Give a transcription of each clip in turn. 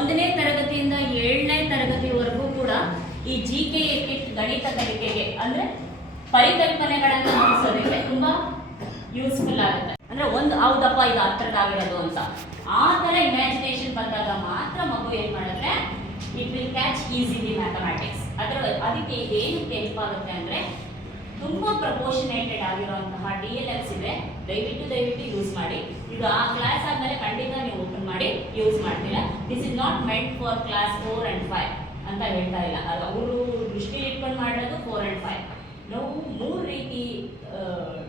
1ನೇ ತರಗತಿಯಿಂದ 7ನೇ ತರಗತಿವರೆಗೂ ಕೂಡ ಈ GK ಕಿಟ್ ಗಣಿತ ಕಲಿಕೆಗೆ ಅಂದ್ರೆ ಪರಿಕಲ್ಪನೆಗಳನ್ನು ಮೂಡಿಸೋದಕ್ಕೆ ತುಂಬಾ ಯೂಸ್ಫುಲ್ ಆಗುತ್ತೆ. ಅಂದ್ರೆ ಒಂದು ಹೌದಪ್ಪ ಇದು ಹತ್ರದಾಗಿರೋದು ಅಂತ ಆ ಥರ ಇಮ್ಯಾಜಿನೇಷನ್ ಬಂದಾಗ ಮಾತ್ರ ಮಗು ಏನು ಮಾಡುತ್ತೆ, it will catch easily mathematics. ಅದಕ್ಕೆ ಏನಕ್ಕೆ ಹೆಲ್ಪ್ ಆಗುತ್ತೆ ಅಂದರೆ ತುಂಬ ಪ್ರಪೋರ್ಷನೇಟೆಡ್ ಆಗಿರುವಂತಹ DLX ಇದೆ. ದಯವಿಟ್ಟು ಯೂಸ್ ಮಾಡಿ. ಇದು ಆ ಕ್ಲಾಸ್ ಆದಮೇಲೆ ಖಂಡಿತ ನೀವು ಓಪನ್ ಮಾಡಿ ಯೂಸ್ ಮಾಡ್ತೀರಾ. This is not meant for class 4 and 5 ಅಂತ ಹೇಳ್ತಾ ಇಲ್ಲ. ಅವರು ದೃಷ್ಟಿ ಇಟ್ಕೊಂಡು ಮಾಡೋದು 4 and 5. ನಾವು 3 ರೀತಿ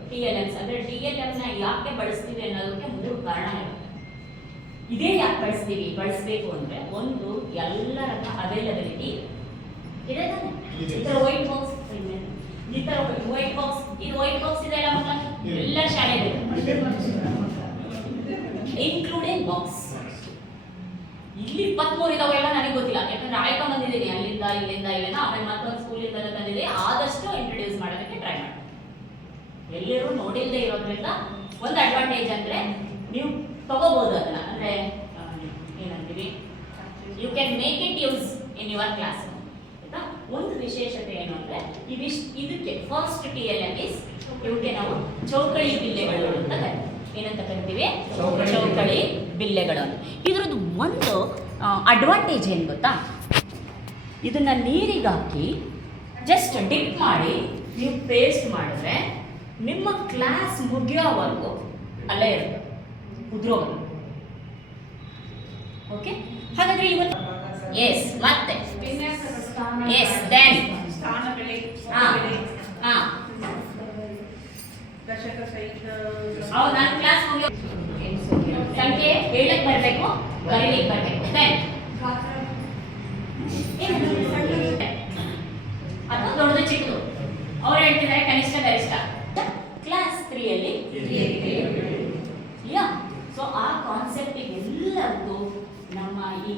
TLMs ಅಂದರೆ DLMನ ಯಾಕೆ ಬಳಸ್ತೀವಿ ಅನ್ನೋದಕ್ಕೆ 3 ಕಾರಣ ಇರುತ್ತೆ. ಇದೇ ಯಾಕೆ ಬಳಸಬೇಕು ಅಂದರೆ ಒಂದು ಎಲ್ಲರ ಅವೈಲಬಿಲಿಟಿ ಇದೆ ತಾನೆ. ಈ ಥರ ವೈಟ್ ಬಾಕ್ಸ್ ಇದು ವೈಟ್ ಬಾಕ್ಸ್ ಇದೆ ಅಲ್ಲ ಮಕ್ಕಳ ಎಲ್ಲ ಶಾಲೆಗೆ ಇನ್ಕ್ಲೂಡಿಂಗ್ ಬಾಕ್ಸ್. ಇಲ್ಲಿ 23 ಇದಾವೆಲ್ಲ ನನಗೆ ಗೊತ್ತಿಲ್ಲ, ಯಾಕಂದ್ರೆ ಆಯ್ಕೆ ಬಂದಿದ್ದೀನಿ ಅಲ್ಲಿಂದ ಇಲ್ಲಿಂದ ಆಮೇಲೆ ಮತ್ತೊಂದು ಸ್ಕೂಲಿಂದ ತಂದಿದೆ. ಆದಷ್ಟು ಇಂಟ್ರೊಡ್ಯೂಸ್ ಮಾಡೋದಕ್ಕೆ ಟ್ರೈ ಮಾಡಿ. ಎಲ್ಲರೂ ನೋಡಿಲ್ಲದೆ ಇರೋದ್ರಿಂದ ಒಂದು ಅಡ್ವಾಂಟೇಜ್ ಅಂದರೆ ನೀವು ತಗೋಬಹುದು ಅದನ್ನ. ಅಂದರೆ ಏನಂತೀವಿ, you can make it use in your class. ಆಯ್ತಾ? ಒಂದು ವಿಶೇಷತೆ ಏನು ಅಂದರೆ ಇದಕ್ಕೆ ಫಸ್ಟ್ TLM ಇಸ್ ಇವಕ್ಕೆ ನಾವು ಚೌಕಳಿ ಬಿಲ್ಲೆಗಳು ಅಂತ ಏನಂತ ಕರಿತೀವಿ, ಚೌಕಳಿ ಬಿಲ್ಲೆಗಳು ಅಂತ. ಇದರದ್ದು ಒಂದು ಅಡ್ವಾಂಟೇಜ್ ಏನು ಗೊತ್ತಾ, ಇದನ್ನ ನೀರಿಗೆ ಹಾಕಿ ಜಸ್ಟ್ ಡಿಪ್ ಮಾಡಿ ನೀವು ಪೇಸ್ಟ್ ಮಾಡಿದ್ರೆ ನಿಮ್ಮ ಕ್ಲಾಸ್ ಮುಗಿಯೋವರೆಗೂ ಅಲ್ಲೇ ಇರುತ್ತೆ, ಉದ್ರೋಗ. ಓಕೆ, ಹಾಗಾದ್ರೆ ಇವತ್ತು ಎಸ್ ಮತ್ತೆ ಎಸ್ ದೆನ್ ನಾನು ಕ್ಲಾಸ್ ಮುಗಿಯೋ ಸಂಖ್ಯೆ ಹೇಳಕ್ ಬರಬೇಕು, ಬರೀಲಿಕ್ಕೆ ಬರಬೇಕು. ದೆನ್ ಅದು ದೊಡ್ಡದು ಚಿಕ್ಕದು ಅವ್ರು ಹೇಳ್ತಿದ್ದಾರೆ ಕನಿಷ್ಠ ಗರಿಷ್ಠ. ಕ್ಲಾಸ್ 3 ಯಾ ಸೊ ಆ ಕಾನ್ಸೆಪ್ಟ್ ಎಲ್ಲರಿಗೂ ನಮ್ಮ ಈ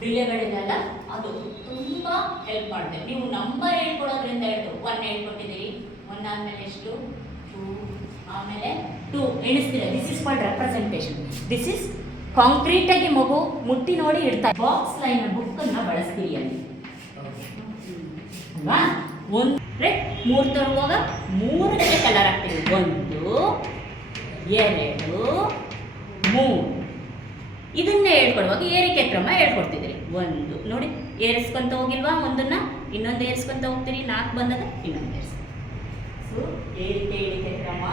ಬಿಲ್ಲೆಗಳಿದೆಲ್ಲ ಅದು ತುಂಬ ಹೆಲ್ಪ್ ಮಾಡುತ್ತೆ. ನೀವು ನಂಬರ್ ಹೇಳ್ಕೊಡೋದ್ರಿಂದ ಹಿಡಿದು 1 ಹೇಳ್ಕೊಟ್ಟಿದ್ದೀರಿ, 1 ಆದಮೇಲೆ ಎಷ್ಟು 2 ಆಮೇಲೆ 2 ಎಣಿಸ್ತೀರ. This is called representation. This is concrete ಆಗಿ ಮಗು ಮುಟ್ಟಿ ನೋಡಿ ಇಡ್ತಾ ಬಾಕ್ಸ್ ಲೈನ್ ಬುಕ್ಕನ್ನು ಬಳಸ್ತೀರಿ ಅಲ್ಲಿ ಅಲ್ವಾ. 3 ತರುವಾಗ 3ಕ್ಕೆ ಕಲರ್ ಹಾಕ್ತೀವಿ. 1 2 3 ಇದನ್ನ ಹೇಳ್ಕೊಡುವಾಗ ಏರಿಕೆ ಕ್ರಮ ಹೇಳ್ಕೊಡ್ತಿದ್ರಿ. 1 ನೋಡಿ ಏರಿಸ್ಕೊಂತ ಹೋಗಿಲ್ವಾ, ಒಂದನ್ನ ಇನ್ನೊಂದು ಏರಿಸ್ಕೊಂತ ಹೋಗ್ತೀರಿ, 4 ಬಂದಾಗ ಇನ್ನೊಂದು ಏರಿಸ್ಕೊಂಡು. ಸೊ ಏರಿಕೆ ಇಳಿಕೆ ಕ್ರಮ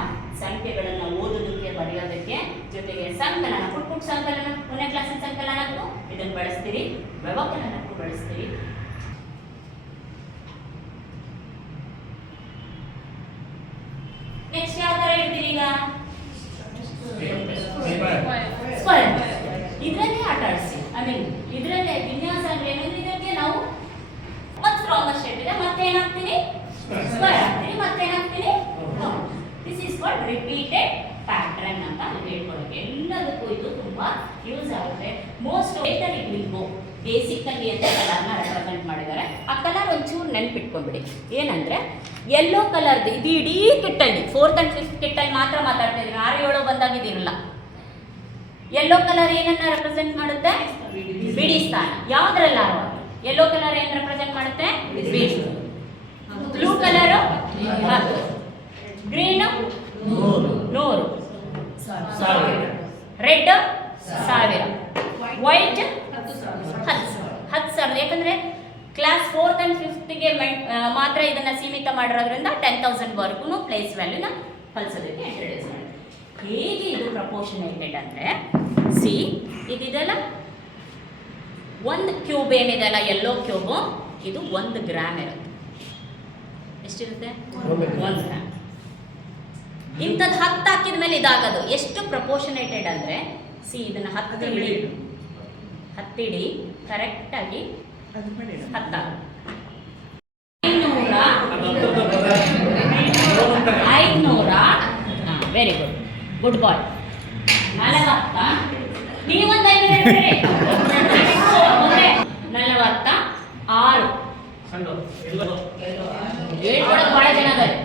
ಸಂಖ್ಯೆಗಳನ್ನು ಓದೋದಕ್ಕೆ ಬರೆಯೋದಕ್ಕೆ, ಜೊತೆಗೆ ಸಂಕಲನ ಪುಟ್ ಸಂಕಲನ 1ನೇ ಕ್ಲಾಸಿನ ಸಂಕಲನಕ್ಕೂ ಇದನ್ನು ಬಳಸ್ತೀರಿ, ವ್ಯವಕಲನಕ್ಕೂ ಬಳಸ್ತೀರಿ. ನೆಕ್ಸ್ಟ್ ಯಾವ ಥರ ಹೇಳ್ತೀರಿ ಈಗ, ಸ್ಕ್ವೇರ್. ಇದರಲ್ಲೇ ಆಟ ಆಡಿಸಿ. ಐ ಮೀನ್ ಇದರಲ್ಲೇ ವಿನ್ಯಾಸ ಅಂದ್ರೆ ಏನಂದ್ರೆ ಇದಕ್ಕೆ ನಾವು ಮತ್ತೆ ರಾಂಗರ್ ಶೇಪ್ ಇದೆ, ಮತ್ತೆ ಏನಾಗ್ತೀನಿ ಸ್ಕ್ವೇರ್ ಆಗ್ತೀನಿ, ಮತ್ತೆ ಏನಾಗ್ತೀನಿ. This is called repeated pattern ಅಂತ ಹೇಳ್ಕೊಳ್ಳೋಕೆ. ಎಲ್ಲದಕ್ಕೂ ಇದು ತುಂಬಾ ಯೂಸ್ ಆಗುತ್ತೆ. Most later it will go. Basically ಅಂತ ಕಲರ್ನ ರೆಪ್ರೆಸೆಂಟ್ ಮಾಡಿದ್ದಾರೆ. ಆ ಕಲರ್ ಒಂಚೂರು ನೆನ್ಪಿಟ್ಕೊಂಡ್ಬಿಡಿ. ಏನಂದ್ರೆ ಯೆಲ್ಲೋ ಕಲರ್ದು ಇದು ಇಡೀ ಕಿಟ್ಟಲ್ಲಿ 4th and 5th ಕಿಟ್ಟಲ್ಲಿ ಮಾತ್ರ ಮಾತಾಡ್ತಾ ಇದ್ದೀನಿ. 6, 7 ಬಂದಾಗಿದಿರಲ್ಲ. ಯೆಲ್ಲೋ ಕಲರ್ ಏನನ್ನ ರೆಪ್ರೆಸೆಂಟ್ ಮಾಡುತ್ತೆ, ಬಿಡಿ ಸ್ಥಾನ. ಯಾವ್ದ್ರಲ್ಲ ಯೆಲ್ಲೋ ಕಲರ್ ಏನ್ ರೆಪ್ರೆಸೆಂಟ್ ಮಾಡುತ್ತೆ, ಬಿಡಿ. Blue colour 10, green 100, red 1000, white 10,000. ಯಾಕಂದ್ರೆ ಕ್ಲಾಸ್ 4th and 5th ಮಾತ್ರ ಇದನ್ನ ಸೀಮಿತ ಮಾಡಿರೋದ್ರಿಂದ 10,000 ವರ್ಗೂ ಪ್ಲೇಸ್ ವ್ಯಾಲ್ಯೂನ ಕಲಿಸೋದಕ್ಕೆ ಇಂಟ್ರೊಡ್ಯೂಸ್ ಮಾಡಿ. ಹೇಗೆ ಇದು ಪ್ರಪೋರ್ಷನೇಟೆಡ್ ಅಂದರೆ ಇದೆಲ್ಲ 1 ಕ್ಯೂಬ್ ಏನಿದೆ ಅಲ್ಲ, ಯೆಲ್ಲೋ ಕ್ಯೂಬು, ಇದು 1 ಗ್ರಾಮ್ ಇರುತ್ತೆ. ಎಷ್ಟಿರುತ್ತೆ, 1 ಗ್ರಾಮ್. ಇಂಥದ್ದು 10 ಹಾಕಿದ ಮೇಲೆ ಇದಾಗೋದು ಎಷ್ಟು ಪ್ರಪೋರ್ಷನೇಟೆಡ್ ಅಂದರೆ ಇದನ್ನು 10 ಇಡಿ ಕರೆಕ್ಟಾಗಿ 10 500 ವೆರಿ ಗುಡ್ ಬಾಯ್. 40 ನೀವೊಂದು 5 ಹೇಳ್ತೀರಿ, 46 ಹೇಳ್ಕೊಡೋದು ಭಾಳ ಜನ ಅದಾರೆ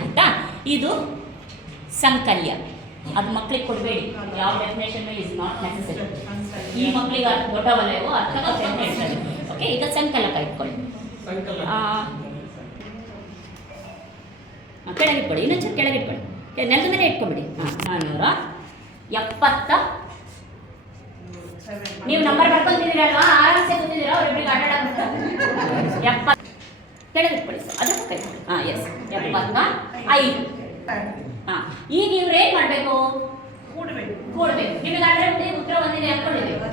ಆಯ್ತಾ. ಇದು ಸಂಕಲ್ಯ, ಅದು ಮಕ್ಕಳಿಗೆ ಕೊಡಬೇಡಿ. ಯಾವ ಡೆಫಿನೇಷನ್ ಇಸ್ ನಾಟ್ ನೆಸೆಸರಿ. ಈ ಮಕ್ಕಳಿಗೆ ದೊಡ್ಡ ವಲಯವು ಅರ್ಥಕ ಅಂತ ಹೇಳ್ತಾರೆ. ಓಕೆ, ಈಗ ಸಂಕಲಕ ಇಟ್ಕೊಳ್ಳಿ. ಕೆಳಗಿಟ್ಕೊಳ್ಳಿ, ಇನ್ನೊಂದು ಕೆಳಗಿಟ್ಕೊಳ್ಳಿ, ನೆಲದ ಮೇಲೆ ಇಟ್ಕೊಂಬಿಡಿ. 470. ನೀವು ನಂಬರ್ ಬರ್ಕೊಂತಿದ್ದೀರಲ್ವಾ, ಆರಾಮ್ಸೆ ಕೂತಿದ್ದೀರಾ, ಅವ್ರಿಬ್ರಿಗೆ ಆಟ ಆಡ್ಬಿಟ್ಟು 70 ಕೆಳಗಿಟ್ಕೊಳ್ಳಿ ಸರ್, ಅದು ಕೈ. ಎಸ್, 75. ಈಗ ಇವ್ರು ಏನು ಮಾಡಬೇಕು? ಕೂಡಬೇಕು. ನಿಮಗೆ ಆಲ್ರೆಡಿ ಉತ್ತರ ಬಂದಿದೆ ಅನ್ಕೊಂಡಿದ್ದೀವಿ,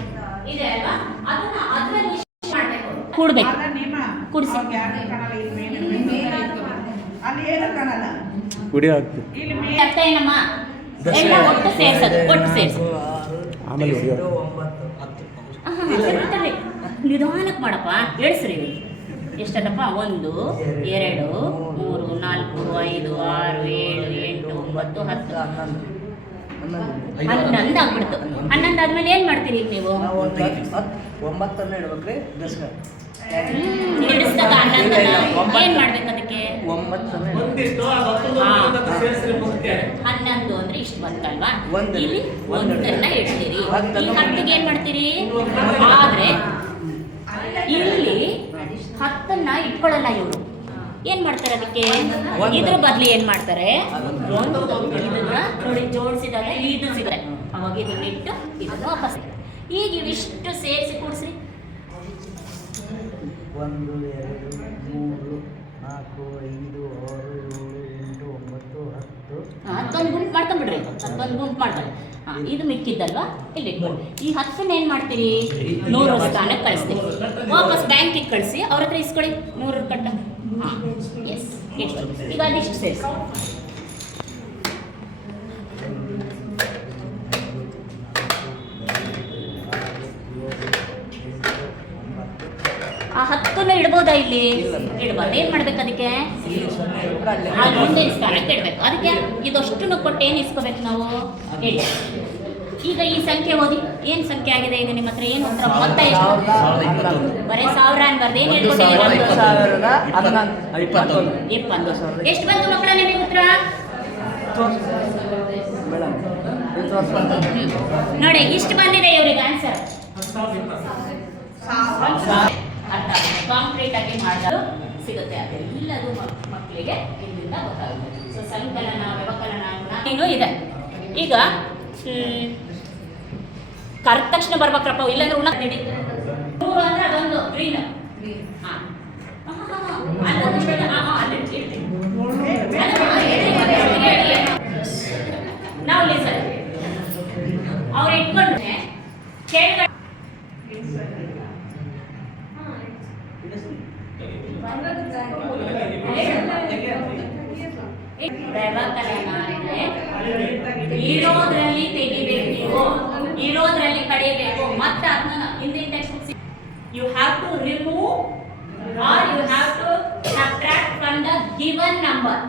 ಇದೆ ಅಲ್ವಾ? ಅದನ್ನ ಅದರಲ್ಲಿ ಮಾಡಬೇಕು, ಕೂಡಬೇಕು, ಕೂಡಿಸಿ. ಅರ್ಥ ಏನಮ್ಮ? ಎಲ್ಲ ಒಟ್ಟು ಸೇರಿಸೋದು, ಒಟ್ಟು ಸೇರಿಸೋದು. ನಿಧಾನಕ್ಕೆ ಮಾಡಪ್ಪ, ಎಳಿಸ್ರಿ. ಎಷ್ಟದಪ್ಪ? 1 2 3 4 5 6 7 8 9 10 11 ಆಗ್ಬಿಡ್ತು. 11 ಆದ್ಮೇಲೆ ಏನ್ ಮಾಡ್ತೀರಿ ಈಗ ನೀವು? 9 ಇಡ್ಬೇಕ್ರಿ. ಇಡಿಸಿದಾಗ 11 ಏನ್ ಮಾಡ್ಬೇಕು ಅದಕ್ಕೆ? 11 ಅಂದ್ರೆ ಇಷ್ಟು ಬಂತಲ್ವಾ? ಇಲ್ಲಿ 1 ಇಡ್ತೀರಿ. ಈ 10ಗೆ ಏನ್ ಮಾಡ್ತೀರಿ? ಆದ್ರೆ ಇಲ್ಲಿ 10 ಇಟ್ಕೊಳ್ಳಲ್ಲ ಇವರು. ಏನ್ ಮಾಡ್ತಾರೆ ಅದಕ್ಕೆ? ಇದ್ರ ಬದ್ಲಿ ಏನ್ ಮಾಡ್ತಾರೆ? ಇದನ್ನ ನೋಡಿ ಜೋಡಿಸಿದಾಗ ಇದು ಸಿಗುತ್ತೆ, ಅವಾಗ ಇದನ್ನ ಇಟ್ಟು ಇದನ್ನು ವಾಪಸ್. ಈಗ ಇವಿಷ್ಟು ಸೇರಿಸಿ ಕೂಡಿಸ್ರಿ. 1 2 3 4 5 6 7 8 9 10. 11 ಗುಂಪು ಮಾಡ್ಕೊಂಡ್ಬಿಡ್ರಿ, 11 ಗುಂಪು ಮಾಡ್ತಾರೆ. ಇದು ಮಿಕ್ಕಿದ್ದಲ್ವಾ, ಇಲ್ಲಿ ಇಟ್ಕೊಳ್ಳಿ. ಈ 10 ಏನ್ ಮಾಡ್ತೀರಿ? 100 ಸ್ಥಾನಕ್ಕೆ ಕಳಿಸ್ತೀವಿ, ವಾಪಸ್ ಬ್ಯಾಂಕಿಗೆ ಕಳಿಸಿ ಅವ್ರ ಹತ್ರ ಇಸ್ಕೊಳ್ಳಿ 100 ಕಟ್ಟ. ಎಸ್, ಇಟ್ಕೊಳ್ಳಿ. ಈಗ ಅದಿಷ್ಟು ಸೇರಿಸಿ. ಆ 10 ಇಡ್ಬೋದಾ? ಇಲ್ಲಿ ಇಡ್ಬಾರ್ದು. ಏನ್ ಮಾಡ್ಬೇಕು ಅದಕ್ಕೆ? ಮುಂದಿನ ಸ್ಥಾನಕ್ಕೆ ಇಡ್ಬೇಕು. ಅದಕ್ಕೆ ಇದಷ್ಟು ಕೊಟ್ಟು ಏನು ಇಸ್ಕೋಬೇಕು ನಾವು? ಹೇಳಿ. ಈಗ ಈ ಸಂಖ್ಯೆ ಓದಿ, ಏನ್ ಸಂಖ್ಯೆ ಆಗಿದೆ ಈಗ ನಿಮ್ಮ ಹತ್ರ? ಏನು ಉತ್ತರ? ಮೊತ್ತ ಎಷ್ಟು? ಬರೀ 1000 ಅನ್ಬಾರ್ದು. ಏನ್ ಹೇಳ್ಕೊಟ್ಟಿದ್ದೀರಾ? 20. ಎಷ್ಟು ಬಂತು ಮಕ್ಕಳ ನಿಮಗೆ ಉತ್ತರ? ನೋಡಿ, ಇಷ್ಟು ಬಂದಿದೆ ಇವರಿಗೆ ಆನ್ಸರ್. ಕಾಂಕ್ರೀಟ್ ಆಗಿ ಮಾಡಿದ್ರು ಸಿಗುತ್ತೆ. ಅದೆಲ್ಲದು ಮಕ್ಕಳಿಗೆ ಇಲ್ಲಿಂದ ಗೊತ್ತಾಗುತ್ತೆ. ಸೊ ಸಂಕಲನ, ವ್ಯವಕಲನ ಇನ್ನೂ ಇದೆ. ಈಗ ಕರೆದ ತಕ್ಷಣ ಬರ್ಬೇಕ್ರಪ್ಪ, ಇಲ್ಲಾಂದ್ರೆ ಉಣ ತಿಳಿ 3 ಅಂದ್ರೆ ಅದೊಂದು ಗ್ರೀನ್. ನಾವು ಲಿಸನ್ ಅವ್ರು ಇಟ್ಕೊಂಡ್ರೆ ಕೆಳಗಡೆ ಇರೋದ್ರಲ್ಲಿ ತೆಗಿಬೇಕು, ನೀವು ಇರೋದ್ರಲ್ಲಿ ಕಡಿಯಬೇಕು. ಮತ್ತೆ ಅದನ್ನ ಹಿಂದಿನ textbooks you have to remove or you have to subtract from the given number.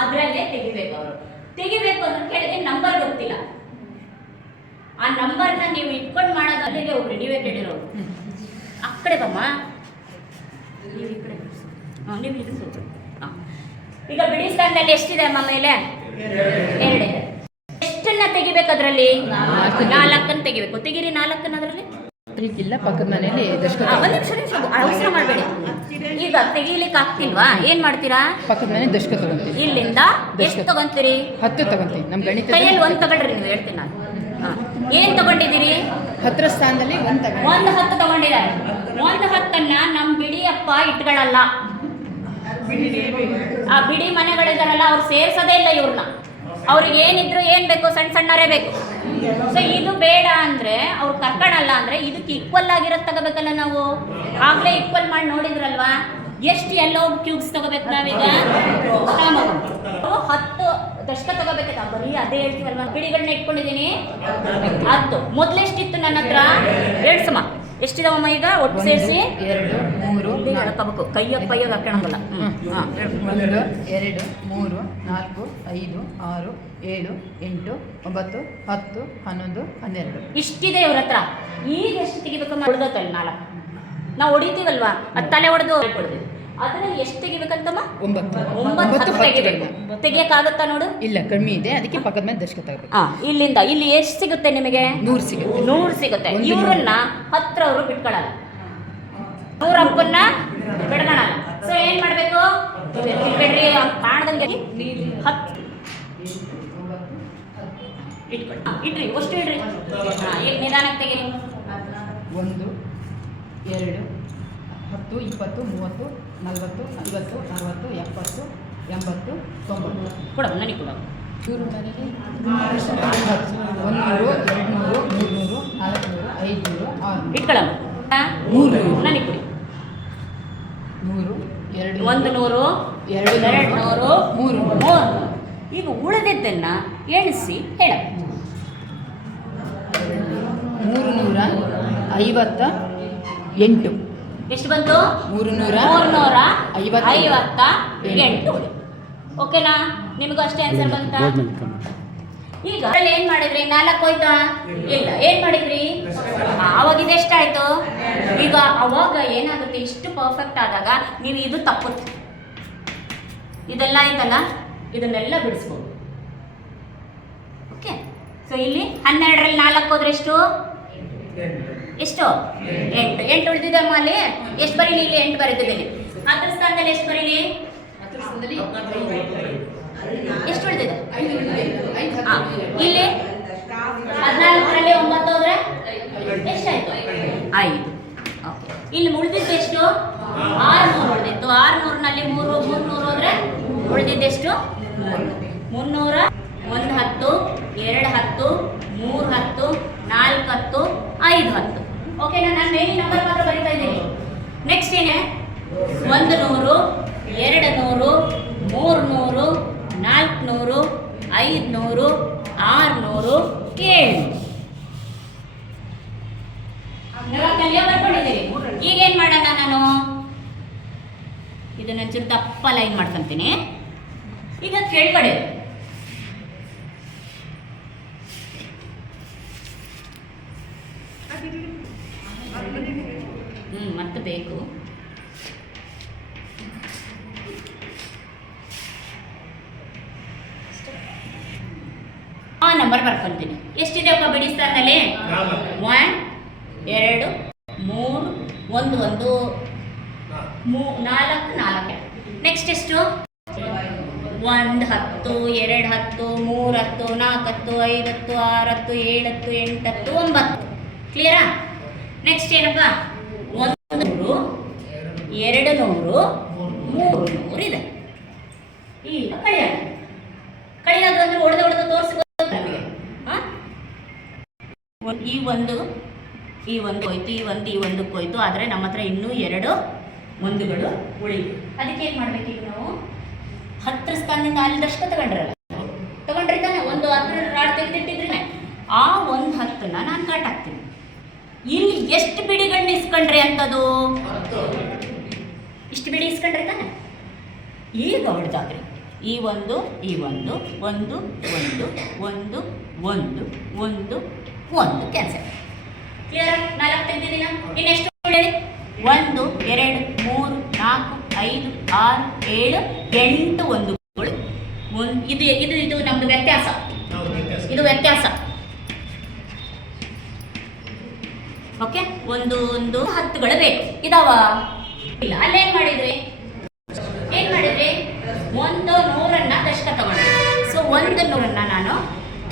ಅದರಲ್ಲೇ ತೆಗಿಬೇಕು. ಅವರು ತೆಗಿಬೇಕು ಅಂದ್ರೆ ಕೆಳಗೆ ನಂಬರ್ ಗೊತ್ತಿಲ್ಲ, ಆ ನಂಬರ್ನ ನೀವು ಇಟ್ಕೊಂಡು ಮಾಡೋದು. ಅಲ್ಲಿಗೆ ಹೋಗ್ರಿ, ನೀವೇ ಕೇಳಿರೋರು. ಆ ಕಡೆ ಬಮ್ಮ, ನೀವು ಈ ಕಡೆ ನೀವು ಇದು ಸ್ವಲ್ಪ. ಈಗ ಬಿಡಿ ಸ್ಥಾನದಲ್ಲಿ ಎಷ್ಟಿದೆ ಅಮ್ಮ? ಮೇಲೆ 2 ಇದೆ. ಎಷ್ಟನ್ನ ತೆಗಿಬೇಕು ಅದರಲ್ಲಿ? 4 ತೆಗಿಬೇಕು. ತೆಗಿರಿ 4 ಅದರಲ್ಲಿ. ಇಲ್ಲ, ಪಕ್ಕದ ಮನೆಯಲ್ಲಿ ಅವಸರ ಮಾಡಬೇಡಿ. ಈಗ ತೆಗಿಲಿಕ್ಕೆ ಆಗ್ತಿಲ್ವಾ? ಏನ್ ಮಾಡ್ತೀರಾ? ಪಕ್ಕದ ಮನೆ ದಶಕ ತಗೊಂತೀವಿ. ಇಲ್ಲಿಂದ ಎಷ್ಟು ತಗೊಂತೀರಿ? 10 ತಗೊಂತೀವಿ. ನಮ್ಮ ಗಣಿತ ಕೈಯಲ್ಲಿ 1 ತಗೊಳ್ರಿ. ನೀವು ಹೇಳ್ತೀನಿ ನಾನು. ಏನ್ ತಗೊಂಡಿದ್ದೀರಿ? 10 ಸ್ಥಾನದಲ್ಲಿ 1 ತಗೊಂಡು 1 10 ತಗೊಂಡಿದ್ದಾರೆ. 1 10 ನಮ್ ಬಿಡಿಯಪ್ಪ ಇಟ್ಗಳಲ್ಲ. ಆ ಬಿಡಿ ಮನೆಗಳಿದಾರಲ್ಲ, ಅವ್ರು ಸೇರ್ಸೋದೇ ಇಲ್ಲ ಇವ್ರನ್ನ. ಅವ್ರಿಗೆ ಏನಿದ್ರು ಏನ್ ಬೇಕು? ಸಣ್ಣ ಸಣ್ಣರೇ ಬೇಕು. ಸೊ ಇದು ಬೇಡ ಅಂದ್ರೆ ಅವ್ರು ಕರ್ಕಣಲ್ಲ ಅಂದ್ರೆ ಇದಕ್ಕೆ ಈಕ್ವಲ್ ಆಗಿರೋದು ತಗೋಬೇಕಲ್ಲ ನಾವು. ಆಗ್ಲೇ ಈಕ್ವಲ್ ಮಾಡಿ ನೋಡಿದ್ರಲ್ವಾ? ಎಷ್ಟು ಎಲ್ಲೋ ಕ್ಯೂಬ್ಸ್ ತಗೋಬೇಕು ನಾವೀಗ? 10 ದಶಕ ತಗೋಬೇಕಲ್ಲ. ಬರೀ ಅದೇ ಹೇಳ್ತೀವಲ್ವಾ? ಬಿಡಿಗಳನ್ನ ಇಟ್ಕೊಂಡಿದ್ದೀನಿ 10. ಮೊದ್ಲೆಷ್ಟಿತ್ತು ನನ್ನ ಹತ್ರ? 2 ಸಮ. ಎಷ್ಟಿದಾವಮ್ಮ ಈಗ ಒಟ್ಟು ಸೇರಿಸಿ? 2 3 ಹೇಳ್ಕೋಬೇಕು. ಕೈಯಾಗ ಹಾಕೋಣಲ್ಲ. 1 2 3 4 5 6 7 8 9 10 11 12 ಇಷ್ಟಿದೆ ಇವ್ರ ಹತ್ರ. ಈಗ ಎಷ್ಟು ತೆಗಿಬೇಕಮ್ಮ? ಹೊಡೆದತ್ತಲ್ಲ 4 ನಾವು ಹೊಡಿತೀವಲ್ವಾ? ಅದು ತಲೆ ಹೊಡೆದು ಅದರಲ್ಲಿ ಎಷ್ಟು ತೆಗಿಬೇಕಂತಮ್ಮ? 9 9 ತೆಗಿಬೇಕು. ಹತ್ತುಗಳನ್ನ. ತೆಗಿಯಕ್ಕಾಗತ್ತಾ ನೋಡು? ಇಲ್ಲ, ಕಮ್ಮಿ ಇದೆ, ಅದಕ್ಕೆ ಪಕ್ಕದ ಮೇಲೆ ದಶಕ ತಗೋಬೇಕು. ಇಲ್ಲಿಂದ ಇಲ್ಲಿ ಎಷ್ಟು ಸಿಗುತ್ತೆ ನಿಮಗೆ? 100 ಸಿಗುತ್ತೆ. 100 ಸಿಗುತ್ತೆ. ಇವ್ರನ್ನ 10 ಅವರು ಬಿಟ್ಕೊಳ್ಳಲ್ಲ, 100 ಅಪ್ಪನ್ನ ಬಿಡ್ಕೊಳ್ಳಲ್ಲ. ಸೊ ಏನ್ ಮಾಡ್ಬೇಕು? ಬಿಡ್ರಿ ಕಾಣದಂಗೆ 10 ಇಟ್ಕೊಳ್ಳಿ. ಇಡ್ರಿ, ಅಷ್ಟು ಇಡ್ರಿ. ಈಗ ನಿಧಾನಕ್ಕೆ ತೆಗೀರಿ. 1 2 10 20 30 40 50 60 70 80 90. ಕೊಡ ನನಗೆ ಕೊಡ. 100 ಮನೆಗೆ 100 200 300 400 500 600 ಇಟ್ಕೊಳ್ಳಮ್ಮ. 300 ನನಗೆ ಕೊಡಿ. 100 200 100 200 300. ಈಗ ಉಳಿದಿದ್ದನ್ನ ಎಣಿಸಿ ಹೇಳ. 358. ಎಷ್ಟು ಬಂತು? 358. ಓಕೆನಾ? ನಿಮಗೂ ಅಷ್ಟೇ ಆನ್ಸರ್ ಬಂತಾ? ಈಗ ಏನ್ ಮಾಡಿದ್ರಿ? 4 ಹೋಯ್ತಾ? ಇಲ್ಲ. ಏನ್ ಮಾಡಿದ್ರಿ? ಆವಾಗ ಇದೆಷ್ಟಾಯ್ತು? ಈಗ ಅವಾಗ ಏನಾಗುತ್ತೆ, ಇಷ್ಟು ಪರ್ಫೆಕ್ಟ್ ಆದಾಗ ನೀವು ಇದು ತಪ್ಪುತ್ತೆ. ಇದೆಲ್ಲ ಆಯ್ತಲ್ಲ, ಇದನ್ನೆಲ್ಲ ಬಿಡಿಸ್ಬೋದು. ಓಕೆ. ಸೊ ಇಲ್ಲಿ 12ರಲ್ಲಿ 4 ಹೋದ್ರೆ ಎಷ್ಟು? ಎಷ್ಟು? 8 ಉಳಿದಿದೆಮ್ಮ. ಅಲ್ಲಿ ಎಷ್ಟು ಬರೀಲಿ? ಇಲ್ಲಿ 8 ಬರೀತಿದ್ದೀನಿ. 10 ಸ್ಥಾನದಲ್ಲಿ ಎಷ್ಟು ಬರೀಲಿ? ಎಷ್ಟು ಉಳಿದಿದೆ? ಇಲ್ಲಿ 14ರಲ್ಲಿ 9 ಹೋದ್ರೆ ಎಷ್ಟಾಯ್ತು? 5. ಓಕೆ. ಇಲ್ಲಿ ಉಳಿದಿದ್ದು ಎಷ್ಟು? 600 ಉಳಿದಿತ್ತು. 600ನಲ್ಲಿ 300 ಹೋದ್ರೆ ಉಳಿದಿದ್ದೆಷ್ಟು? 300. 1 10 2 10 3 10 4 10 5 10. ಓಕೆನಾ? ನಾನು ಮೇಲಿ ನಂಬರ್ ಮಾತ್ರ ಬರೀತಾ ಇದ್ದೀನಿ. ನೆಕ್ಸ್ಟ್ ಏನೇ? 100 200 300 400 500 600 700. ಬರ್ಕೊಂಡಿದ್ದೀವಿ. ಈಗೇನು ಮಾಡೋಣ? ನಾನು ಇದನ್ನ ಒಂಚೂರು ದಪ್ಪ ಲೈನ್ ಮಾಡ್ಕೊಂತೀನಿ. ಈಗ ಕೆಳಗಡೆ ಮತ್ತೆ ಬೇಕು. ನಂಬರ್ ಬರ್ಕೊಂತೀನಿ. ಎಷ್ಟಿದೆಪ್ಪ ಬಿಡಿ ಸ್ಥಾನದಲ್ಲಿ? 1 2 3 1 1 4 4. ನೆಕ್ಸ್ಟ್ ಎಷ್ಟು? 1 10 2 10 3 10 4 10 5 10 6 10 7 10 8 10 9. ಕ್ಲಿಯರಾ? ನೆಕ್ಸ್ಟ್ ಏನಪ್ಪ? 100 200 300 ಇದೆ. ಈಗ ಕಳಿಯೋದು ಅಂದ್ರೆ ಹೊಡೆದು ತೋರಿಸ್ಬೋದು ನಮಗೆ. ಈ ಒಂದು ಹೋಯ್ತು, ಈ ಒಂದಕ್ಕೆ ಹೋಯ್ತು. ಆದರೆ ನಮ್ಮ ಹತ್ರ ಇನ್ನೂ 2 1ಗಳು ಉಳಿದು. ಅದಕ್ಕೆ ಏನು ಮಾಡ್ಬೇಕು? ಈಗ ನಾವು 10 ಸ್ಥಾನದಿಂದ ಅಲ್ಲಿ ದಶಕ ತಗೊಂಡ್ರಿ ತಾನೆ. ಒಂದು 10 ರಾಡ್ ತೆಗೆದಿಟ್ಟಿದ್ರೆ ಆ 1 10ನ್ನ ನಾನು ಕಟ್ ಹಾಕ್ತೀನಿ. ಇಲ್ಲಿ ಎಷ್ಟು ಬಿಡಿಗಳನ್ನ ಇಸ್ಕೊಂಡ್ರಿ ಅಂತದು? ಇಷ್ಟು ಬಿಡಿ ಇಸ್ಕೊಂಡ್ರಿ ತಾನೆ. ಈಗ ಹೊಡೆದಾದ್ರಿ ಈ ಒಂದು ಕ್ಯಾನ್ಸಲ್. ಕ್ಲಿಯರ್? 4 ತೆಗೆದಿದ್ದೀನ. ಇನ್ನೆಷ್ಟು ಹೇಳಿ? 1 2 3 4 5 6 7 8 1ಗಳು. ಇದು ನಮ್ದು ವ್ಯತ್ಯಾಸ. ಇದು ವ್ಯತ್ಯಾಸ. ಓಕೆ. 1 10ಗಳು ಬೇಕು. ಇದಾವ? ಇಲ್ಲ. ಅಲ್ಲೇನ್ ಮಾಡಿದ್ರಿ? 100ನ್ನ ದಶಕ ತಗೊಂಡ್ರಿ. ಸೊ 100ನ್ನ ನಾನು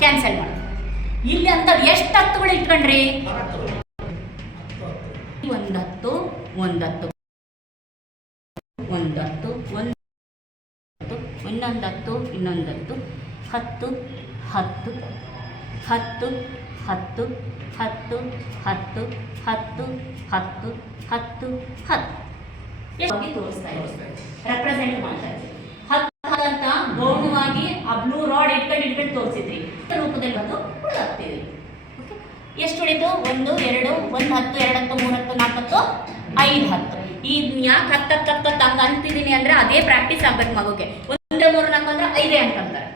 ಕ್ಯಾನ್ಸಲ್ ಮಾಡಿದೆ. ಇಲ್ಲಿ ಅಂತ ಎಷ್ಟು 10ಗಳು ಇಟ್ಕೊಂಡ್ರಿ? 1 10 1 10 1 10 ಇನ್ನೊಂದು 10 ಇನ್ನೊಂದು 10 10 10 10 10 10 10 10 10 10 10 ಎಷ್ಟು ತೋರಿಸ್ತಾ ಇದೆ, ರೆಪ್ರೆಸೆಂಟ್ ಮಾಡ್ತಾ ಇದೆ. 10 ಅಂತ ಗೌಣವಾಗಿ ಆ ಬ್ಲೂ ರಾಡ್ ಇಟ್ಕೊಂಡು ತೋರಿಸಿದ್ರಿ. ರೂಪದಲ್ಲಿ ಬಂದು ಉಳಿದಾಗ್ತೀವಿ. ಓಕೆ. ಎಷ್ಟು ಉಳಿತು? 1 2 1 10 2 10 3 10 4 10 5 10. ಈ ಯಾಕೆ 10 10 10 ಹಂಗೆ ಅಂತಿದ್ದೀನಿ ಅಂದರೆ ಅದೇ ಪ್ರಾಕ್ಟೀಸ್ ಆಗ್ಬೇಕು ಮಗುಗೆ. 1 3 4 ಅಂದರೆ 5 ಅಂತಂತಾರೆ.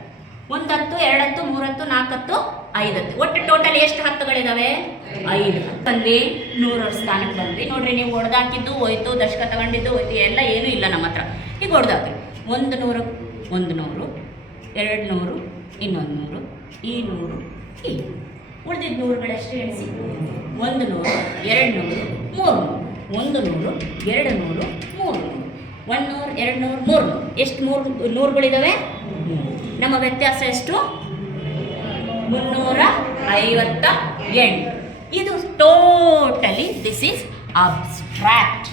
1 10 2 10 3 10 4 10 5 ಹತ್ತು. ಒಟ್ಟು ಟೋಟಲ್ ಎಷ್ಟು ಹತ್ತುಗಳಿದಾವೆ? 5 ಅಲ್ಲಿ 100 ಸ್ಥಾನಕ್ಕೆ ಬಂದ್ವಿ ನೋಡ್ರಿ. ನೀವು ಹೊಡೆದಾಕಿದ್ದು ಹೋಯ್ತು, ದಶಕ ತಗೊಂಡಿದ್ದು ಹೋಯ್ತು, ಎಲ್ಲ ಏನೂ ಇಲ್ಲ ನಮ್ಮ ಹತ್ರ. ಈಗ ಹೊಡೆದಾಕ್ರಿ 100 100 200 ಇನ್ನೊಂದು 100 ಈ 100 ಈ ಉಳಿದಿದ್ದ 100ಗಳಷ್ಟು ಎಣಿಸಿ. 100 200 300 100 200 300 100 200 300 ಎಷ್ಟು 3 100ಗಳಿದ್ದಾವೆ? ನಮ್ಮ ವ್ಯತ್ಯಾಸ ಎಷ್ಟು? 358. ಇದು ಟೋಟಲಿ ದಿಸ್ ಈಸ್ ಅಬ್ಸ್ಟ್ರಾಕ್ಟ್.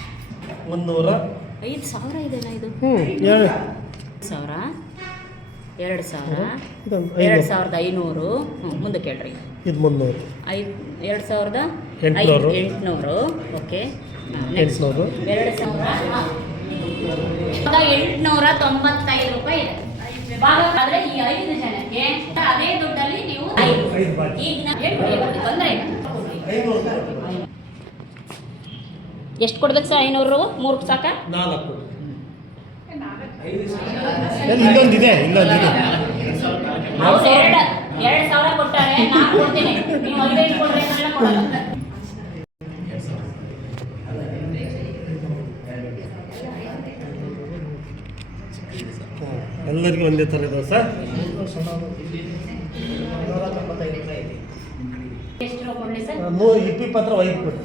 5,000 ಇದೆನಾ ಇದು? 1,000 2,000 2,500. ಮುಂದೆ ಕೇಳ್ರಿ. ಇದು 300. 2,800. ಓಕೆ, 2,895 ರೂಪಾಯಿ ಇದೆ. ಆದ್ರೆ ಈ 5 ಜನಕ್ಕೆ ಅದೇ ದುಡ್ಡಲ್ಲಿ ನೀವು 5 ಈಗ ತೊಂದರೆ ಇಲ್ಲ. ಎಷ್ಟು ಕೊಡ್ಬೇಕು ಸರ್? 500 3 ಸಾಕ? 4 ಇನ್ನೊಂದಿದೆ ಅವ್ರು 2,000 ಕೊಟ್ಟಾರೆ, ನಾನು ಕೊಡ್ತೀನಿ. ನೀವು 5 ಕೊಡ್ರಿ ಅಂತೆಲ್ಲ ಕೊಡಲ್ಲ. ಎಲ್ಲರಿಗೂ ಒಂದೇ ಥರ ಇದೆ ಸರ್. ಎಷ್ಟು ರೂಪಾಯಿ ಕೊಡಲಿ ಸರ್? 120 ಪತ್ರ 5 ಕೊಡಿ.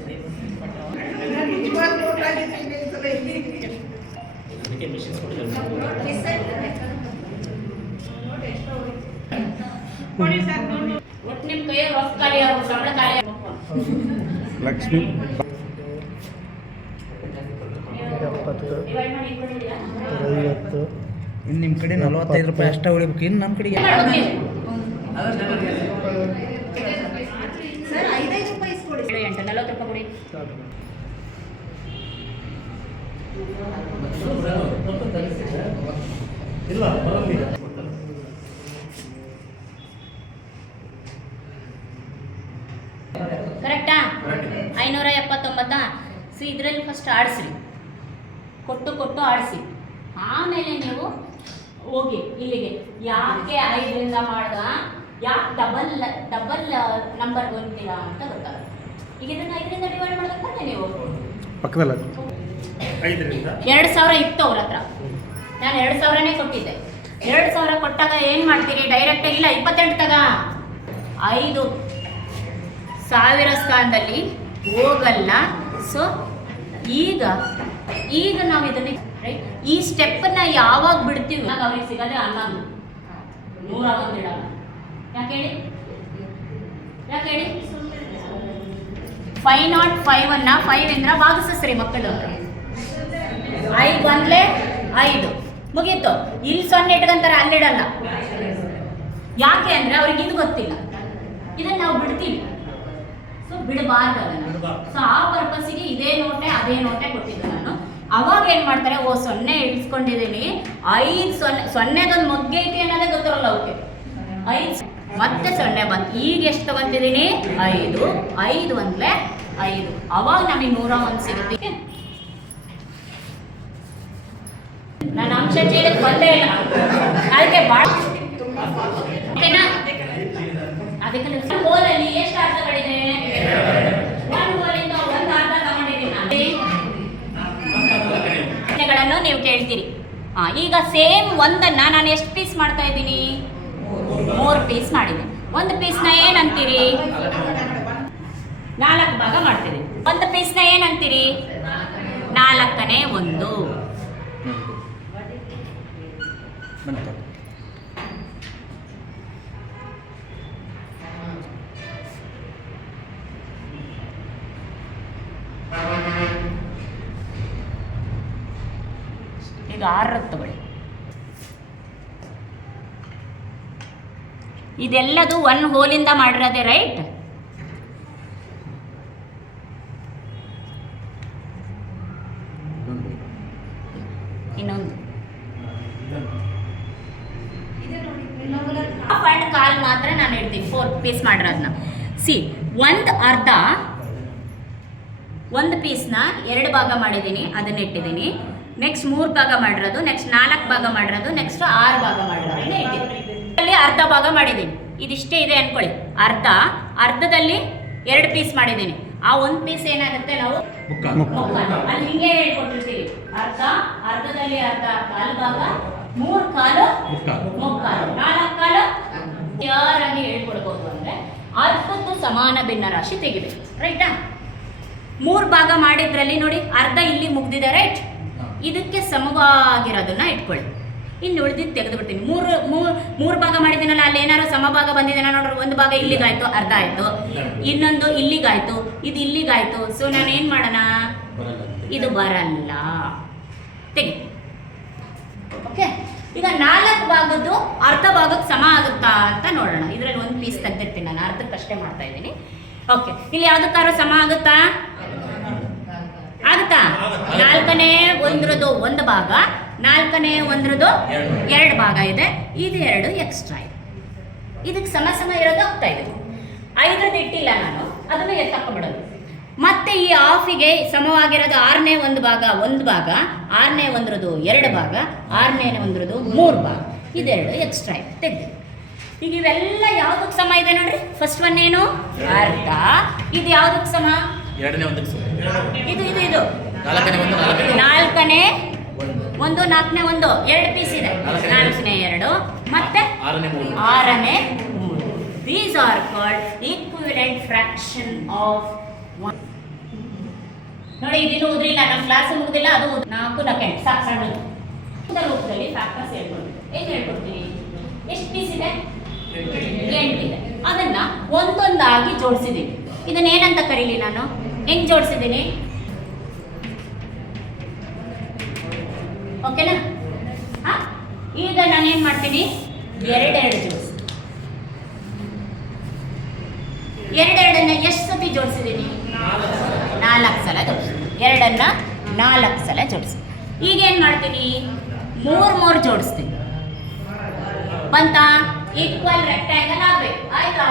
ಒಟ್ಟು ನಿಮ್ಮ ಕೈ ರೊಕ್ಕ ಖಾಲಿ ಆಗೋದು, ಸಂಬಳ ಖಾಲಿ ಲಕ್ಷ್ಮಿ 70 ಡಿವೈಡ್ ಮಾಡಿ ಕೊಡಿದ್ದೀರಾ? 50. ಇನ್ನು ನಿಮ್ಮ ಕಡೆ 45 ರೂಪಾಯಿ ಅಷ್ಟೇ ಉಳಿಬೇಕು. ಇನ್ನು ನಮ್ಮ ಕಡೆಗೆ ಸರ್ 5 ರೂಪಾಯಿ ಕೊಡಿ. 40 ರೂಪಾಯಿ ಕೊಡಿ. ಇಲ್ಲ ಬರಲಿಲ್ಲ. ಕರೆಕ್ಟಾ? 579. ಸಿ ಇದರಲ್ಲಿ ಫಸ್ಟ್ ಆಡಿಸ್ರಿ, ಕೊಟ್ಟು ಆಡಿಸಿ. ಆಮೇಲೆ ನೀವು ಹೋಗಿ ಇಲ್ಲಿಗೆ ಯಾಕೆ 5ರಿಂದ ಮಾಡ್ದ, ಯಾಕೆ ಡಬಲ್ ನಂಬರ್ ಬಂತೀರಾ ಅಂತ ಗೊತ್ತಾಗುತ್ತೆ. ಈಗ ಇದನ್ನು 5ರಿಂದ ಡಿವೈಡ್ ಮಾಡ್ಬೇಕಂದ್ರೆ ನೀವು ಪಕ್ಕದಲ್ಲ 5ರಿಂದ 2,000 ಇತ್ತು ಅವ್ರ ಹತ್ರ. ನಾನು 2,000ನೇ ಕೊಟ್ಟಿದ್ದೆ. 2,000 ಕೊಟ್ಟಾಗ ಏನು ಮಾಡ್ತೀರಿ? ಡೈರೆಕ್ಟ್ ಇಲ್ಲ 28 ತಗ 5,000 ಸ್ಥಾನದಲ್ಲಿ ಹೋಗಲ್ಲ. ಸೊ ಈಗ ನಾವು ಇದನ್ನ ರೈಟ್ ಈ ಸ್ಟೆಪ್ಪನ್ನ ಯಾವಾಗ ಬಿಡ್ತೀವಿ ಅವ್ರಿಗೆ ಸಿಗೋದೇ 11 101 ಇಡಲ್ಲ. ಯಾಕೆ ಹೇಳಿ? 505 5 ಭಾಗಿಸ್ರಿ ಮಕ್ಕಳು. 5 1 5 ಮುಗೀತು. ಇಲ್ಲಿ 0 ಇಟ್ಕೊಂತಾರೆ, ಅಲ್ಲಿಡಲ್ಲ. ಯಾಕೆ ಅಂದರೆ ಅವ್ರಿಗೆ ಇದು ಗೊತ್ತಿಲ್ಲ. ಇದನ್ನು ನಾವು ಬಿಡ್ತೀವಿ. ಸೊ ಬಿಡಬಾರ್ದಲ್ಲ. ಸೊ ಆ ಪರ್ಪಸ್ಸಿಗೆ ಇದೇ ನೋಟೆ ಅದೇ ನೋಟೆ ಕೊಟ್ಟಿದ್ದು ನಾನು. ಅವಾಗ ಏನು ಮಾಡ್ತಾರೆ, 0 ಇಳಿಸ್ಕೊಂಡಿದ್ದೀನಿ, 5 0 ಮೊಗ್ಗೆ ಐತಿ ಅನ್ನೋದೇ ಗೊತ್ತಿರಲ್ಲ ಅವಕ್ಕೆ. 5 ಮತ್ತೆ 0 ಬಂತು. ಈಗ ಎಷ್ಟು ತಗೊಂತಿದ್ದೀನಿ? 5 5 1 5. ಅವಾಗ ನಮಗೆ 101 ಸಿಗುತ್ತೆ. ನಾನು ಅಂಶ ಚೀಲಕ್ಕೆ ಬಂದೇ ಇಲ್ಲ, ಅದಕ್ಕೆ ಭಾಳ ಓಕೆನಾ? ಅದಕ್ಕೆ ಹೋಲಲ್ಲಿ ಎಷ್ಟು ಅರ್ಥಗಳಿದೆ? 1 ಹೋಲಿಂದ 1 ಅರ್ಥ ತಗೊಂಡಿದ್ದೀನಿ ನಾನು. ನೀವು ಕೇಳ್ತೀರಿ. ಈಗ ಸೇಮ್ 1ಅನ್ನು ನಾನು ಎಷ್ಟು ಪೀಸ್ ಮಾಡ್ತಾ ಇದ್ದೀನಿ? 3 ಪೀಸ್ ಮಾಡಿದ್ದೀನಿ. 1 ಪೀಸ್ನ ಏನಂತೀರಿ? 4 ಭಾಗ ಮಾಡ್ತೀರಿ. 1 ಪೀಸ್ನ ಏನಂತೀರಿ? 4ನೇ 1. ಈಗ 6 ತಗೊಳ್ಳಿ. ಇದೆಲ್ಲದು 1 ಹೋಲಿಂದ ಮಾಡಿರೋದೆ ರೈಟ್? ಇನ್ನೊಂದು ಹಾಫ್ ಆ್ಯಂಡ್ ಕಾಲ್ ಮಾತ್ರ ನಾನು ಇಡ್ತೀನಿ 4 ಪೀಸ್ ಮಾಡಿರೋದನ್ನ. ಸಿ 1 ಅರ್ಧ 1 ಪೀಸ್ನ 2 ಭಾಗ ಮಾಡಿದ್ದೀನಿ, ಅದನ್ನ ಇಟ್ಟಿದ್ದೀನಿ. ನೆಕ್ಸ್ಟ್ 3 ಭಾಗ ಮಾಡಿರೋದು, ನೆಕ್ಸ್ಟ್ 4 ಭಾಗ ಮಾಡಿರೋದು, ನೆಕ್ಸ್ಟ್ 6 ಭಾಗ ಮಾಡಿರೋದು ಇಟ್ಟಿದ್ದೀನಿ. ಅಲ್ಲಿ ಅರ್ಧ ಭಾಗ ಮಾಡಿದ್ದೀನಿ. ಇದಿಷ್ಟೇ ಇದೆ ಅಂದ್ಕೊಳ್ಳಿ, ಅರ್ಧದಲ್ಲಿ 2 ಪೀಸ್ ಮಾಡಿದ್ದೀನಿ. ಆ 1 ಪೀಸ್ ಏನಾಗುತ್ತೆ ನಾವು ಮುಕ್ಕಾಲು ಅಲ್ಲಿ ಹಿಂಗೆ ಹೇಳ್ಕೊಟ್ಟಿರ್ತೀವಿ. ಅರ್ಧದಲ್ಲಿ ಅರ್ಧ ಕಾಲು ಭಾಗ, 3 ಕಾಲು ಮುಕ್ಕಾಲು, 4 ಕಾಲು ಯಾರಾಗಿ ಹೇಳ್ಕೊಡ್ಬೋದು ಅಂದರೆ ಅರ್ಧದ್ದು ಸಮಾನ ಭಿನ್ನರಾಶಿ ತೆಗಿಬೇಕು. ರೈಟಾ? 3 ಭಾಗ ಮಾಡಿದ್ರಲ್ಲಿ ನೋಡಿ ಅರ್ಧ ಇಲ್ಲಿ ಮುಗ್ದಿದೆ. ರೈಟ್? ಇದಕ್ಕೆ ಸಮವಾಗಿರೋದನ್ನ ಇಟ್ಕೊಳ್ಳಿ. ಇನ್ನು ಉಳಿದಿದ್ದು ತೆಗೆದು ಬಿಡ್ತೀನಿ. ಮೂರು ಭಾಗ ಮಾಡಿದ್ದೀನಲ್ಲ, ಅಲ್ಲಿ ಏನಾದ್ರು ಸಮಭಾಗ ಬಂದಿದ್ದೇನ ನೋಡ್ರಿ. 1 ಭಾಗ ಇಲ್ಲಿಗಾಯ್ತು, ಅರ್ಧ ಆಯ್ತು. ಇನ್ನೊಂದು ಇಲ್ಲಿಗಾಯ್ತು, ಇದು ಇಲ್ಲಿಗಾಯ್ತು. ಸೊ ನಾನು ಏನು ಮಾಡೋಣ, ಇದು ಬರಲ್ಲ, ತೆಗಿ. ಓಕೆ, ಈಗ 4 ಭಾಗದ್ದು ಅರ್ಧ ಭಾಗಕ್ಕೆ ಸಮ ಆಗುತ್ತಾ ಅಂತ ನೋಡೋಣ. ಇದರಲ್ಲಿ 1 ಪೀಸ್ ತೆಗೆದಿರ್ತೀನಿ ನಾನು, ಅರ್ಧಕ್ಕಷ್ಟೇ ಮಾಡ್ತಾ ಇದ್ದೀನಿ. ಓಕೆ, ಇಲ್ಲಿ ಯಾವುದಕ್ಕಾದ್ರೂ ಸಮ ಆಗುತ್ತಾ? ಆಗುತ್ತಾ? 4ನೇ ಒಂದ್ರದ್ದು 1 ಭಾಗ, 4ನೇ ಒಂದ್ರದ್ದು 2 ಭಾಗ ಇದೆ. ಇದು 2 ಎಕ್ಸ್ಟ್ರಾ ಇದೆ. ಇದಕ್ಕೆ ಸಮ ಇರೋದು ಹೋಗ್ತಾ ಇದೆ. 5ರದ್ದು ಇಟ್ಟಿಲ್ಲ ನಾನು, ಅದನ್ನು ಎತ್ತಾಕೊಂಡ್ಬಿಡೋದು. ಮತ್ತೆ ಈ ಹಾಫಿಗೆ ಸಮವಾಗಿರೋದು 6ನೇ 1 ಭಾಗ 1 ಭಾಗ, 6ನೇ ಒಂದ್ರದ್ದು 2 ಭಾಗ, 6ನೇ ಒಂದ್ರದ್ದು 3 ಭಾಗ. ಇದೆರಡು ಎಕ್ಸ್ಟ್ರಾ ಇದೆ, ತೆಗೆದು. ಈಗ ಇವೆಲ್ಲ ಯಾವುದಕ್ಕೆ ಸಮ ಇದೆ ನೋಡ್ರಿ. ಫಸ್ಟ್ ಒನ್ ಏನು? ಅರ್ಧ. ಇದು ಯಾವುದಕ್ಕೆ ಸಮ? 2ನೇ ಒಂದಕ್ಕೆ ಸಮ. ಇದು 4ನೇ ಒಂದು, 4ನೇ 1, 4ನೇ 1, 2 ಪೀಸ್ ಇದೆ. 4ನೇ 2 ಮತ್ತೆ 6ನೇ 3. These are called equivalent fraction of 1. ನೋಡಿ, ಇದಿನ್ನು ಉದ್ರಿಲ್ಲ, ನಮ್ಮ ಕ್ಲಾಸ್ ಮುಗಿದಿಲ್ಲ. ಅದು 4 ನಕೆಂಡ್ ಸಾಕು. ಸಣ್ಣ ರೂಪದಲ್ಲಿ ಫ್ಯಾಕ್ಟರ್ಸ್ ಹೇಳ್ಕೊಡ್ತೀನಿ. ಏನು ಹೇಳ್ಕೊಡ್ತೀನಿ? ಎಷ್ಟು ಪೀಸ್ ಇದೆ? 8 ಇದೆ. ಅದನ್ನ ಒಂದೊಂದಾಗಿ ಜೋಡಿಸಿದ್ದೀನಿ. ಇದನ್ನ ಏನಂತ ಕರೀಲಿ ನಾನು? ಹೆಂಗ್ ಜೋಡಿಸಿದ್ದೀನಿ? ಓಕೆನಾ? ಈಗ ನಾನು ಏನು ಮಾಡ್ತೀನಿ? 2 ಜೋಡಿಸಿ. 2 ಎಷ್ಟು ಸತಿ ಜೋಡಿಸಿದ್ದೀನಿ? 4 ಸಲ ಜೋಡಿಸಿದ್ದೀನಿ. 2 4 ಸಲ ಜೋಡಿಸಿ. ಈಗ ಏನು ಮಾಡ್ತೀನಿ? 3 ಜೋಡಿಸ್ತೀನಿ. ಬಂತಾ? ಈಕ್ವಲ್ ರೆಕ್ಟ್ಯಾಂಗಲ್ ಆಗಬೇಕು. ಆಯ್ತಾ?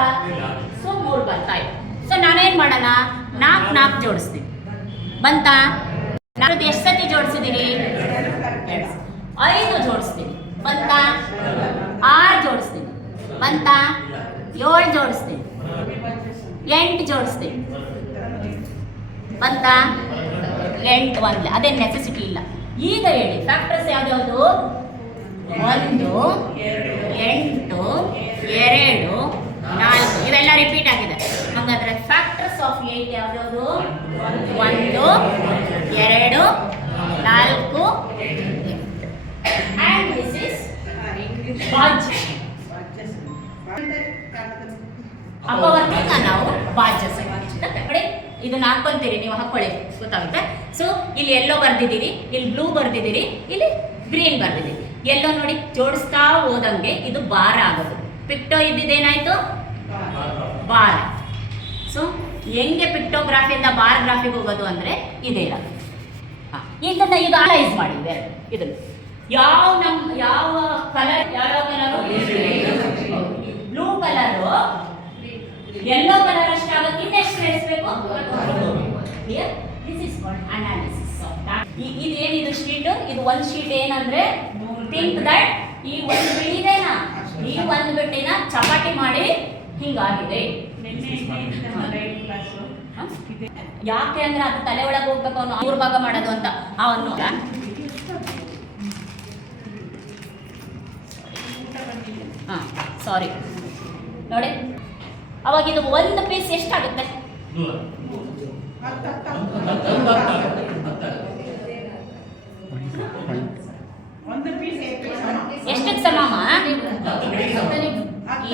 ಸೊ 3 ಬಂತಾಯ್ತು. ಸೊ ನಾನೇನು ಮಾಡೋಣ? 4 ಜೋಡಿಸ್ತೀನಿ. ಬಂತಾ? ನಾನು ಎಷ್ಟು ಸತಿ ಜೋಡಿಸಿದ್ದೀನಿ? 5 ಜೋಡಿಸ್ತೀನಿ. ಬಂತಾ? 6 ಜೋಡಿಸ್ತೀನಿ. ಬಂತಾ? 7 ಜೋಡಿಸ್ತೀನಿ. 8 ಜೋಡಿಸ್ತೀನಿ. ಬಂತಾ? 8 ಒಂದೇ. ಅದೇನು ನೆಸೆಸಿಟಿ ಇಲ್ಲ. ಈಗ ಹೇಳಿ, ಫ್ಯಾಕ್ಟರ್ಸ್ ಯಾವ್ದು? 1, 8, 2, 4 ಇವೆಲ್ಲ ರಿಪೀಟ್ ಆಗಿದೆ. ಹಾಗಾದ್ರೆ ಫ್ಯಾಕ್ಟರ್ಸ್ ಆಫ್ 8 ಯಾವ್ದು? 1, 2, 4, 8. And this is ಭಾಜ್ಯ. ಅಪವರ್ತಕ ನಾವು ಭಾಜ್ಯ ಸಂಖ್ಯೆ ನೋಡಿ. ಇದನ್ನ ಹಾಕೊಂತೀರಿ, ನೀವು ಹಾಕೊಳ್ಳಿ, ಗೊತ್ತಾಗುತ್ತೆ. ಸೊ ಇಲ್ಲಿ ಎಲ್ಲೋ ಬರ್ದಿದ್ದೀರಿ, ಇಲ್ಲಿ ಬ್ಲೂ ಬರ್ದಿದ್ದೀರಿ, ಇಲ್ಲಿ ಗ್ರೀನ್ ಬರ್ದಿದ್ದೀರಿ. ಎಲ್ಲೋ ನೋಡಿ, ಜೋಡಿಸ್ತಾ ಹೋದಂಗೆ ಇದು ಬಾರ ಆಗೋದು. ಪಿಕ್ಟೋ ಇದ್ದಿದ್ದೇನಾಯ್ತು? ಬಾರ. ಸೊ ಹೆಂಗೆ ಪಿಕ್ಟೋಗ್ರಾಫಿಯಿಂದ ಬಾರ್ ಗ್ರಾಫಿಗೆ ಹೋಗೋದು ಅಂದರೆ ಇದೇ ಇರೋದು. ಇದನ್ನ ಈಗ ಅನಲೈಸ್ ಮಾಡಿದ್ದೆ. ಇದನ್ನು ಯಾವ ಕಲರ್, ಯಾವ colour? Blue colour yellow colour ಅಷ್ಟೇ ಆಗೋಕ್ಕೆ ಇನ್ನೆಷ್ಟು ಸೇರಿಸಬೇಕು? This is called analysis of that. ಇದೇನಿದು ಶೀಟ್? ಇದು ಒಂದು ಶೀಟ್ ಏನಂದ್ರೆ, ಥಿಂಕ್ ದಟ್ ಈ ಒಂದು ಬಿಡಿದೇನಾ, ಈ ಒಂದು ಬಿಟ್ಟಿನ ಚಪಾಟಿ ಮಾಡಿ ಹಿಂಗಾಗಿದೆ. ಯಾಕೆ ಅಂದ್ರೆ ಅದು ತಲೆ ಒಳಗೆ ಹೋಗ್ಬೇಕು, ಅವನು 3 ಭಾಗ ಮಾಡೋದು ಅಂತ ಅವನು. ಸಾರಿ ನೋಡಿ, ಅವಾಗ ಇದು 1 ಪೀಸ್ ಎಷ್ಟಾಗುತ್ತೆ? ಎಷ್ಟಕ್ಕೆ ಸಮಮ್ಮ?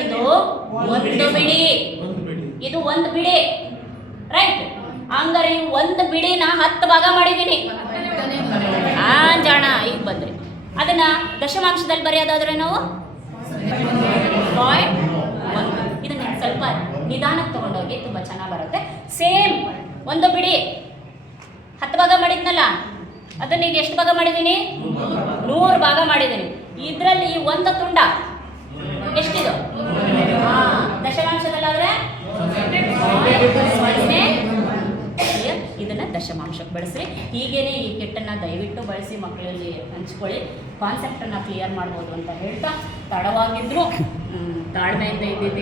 ಇದು 1 ಬಿಡಿ, ಇದು 1 ಬಿಡಿ. ರೈಟ್? ಹಂಗಾರೆ ಈ 1 ಬಿಡಿನ 10 ಭಾಗ ಮಾಡಿದ್ದೀನಿ. ಜಾಣ ಈಗ ಬಂದ್ರಿ. ಅದನ್ನ ದಶಮಾಂಶದಲ್ಲಿ ಬರೆಯೋದಾದ್ರೆ ನಾವು 0.1. ಇದನ್ನ ಸ್ವಲ್ಪ ನಿಧಾನಕ್ಕೆ ತಗೊಂಡೋಗಿ ತುಂಬ ಚೆನ್ನಾಗಿ ಬರುತ್ತೆ. ಸೇಮ್ 1 ಬಿಡಿ 10 ಭಾಗ ಮಾಡಿದ್ನಲ್ಲ, ಅದನ್ನ ಈಗ ಎಷ್ಟು ಭಾಗ ಮಾಡಿದ್ದೀನಿ? 100 ಭಾಗ ಮಾಡಿದ್ದೀನಿ. ಇದರಲ್ಲಿ ಈ 1 ತುಂಡ ಎಷ್ಟಿದು? ದಶಮಾಂಶದಲ್ಲಾದ್ರೆ 0.0. ಇದನ್ನ ದಶಮಾಂಶಕ್ಕೆ ಬಳಸ್ರಿ. ಹೀಗೇನೆ ಈ ಕಿಟ್ಟನ್ನು ದಯವಿಟ್ಟು ಬಳಸಿ ಮಕ್ಕಳಲ್ಲಿ ಹಂಚ್ಕೊಳ್ಳಿ. ಕಾನ್ಸೆಪ್ಟನ್ನು ಕ್ಲಿಯರ್ ಮಾಡ್ಬೋದು ಅಂತ ಹೇಳ್ತಾ, ತಡವಾಗಿದ್ರು ತಾಳ್ಮೆಯಿಂದ ಇದ್ದಿದ್ದು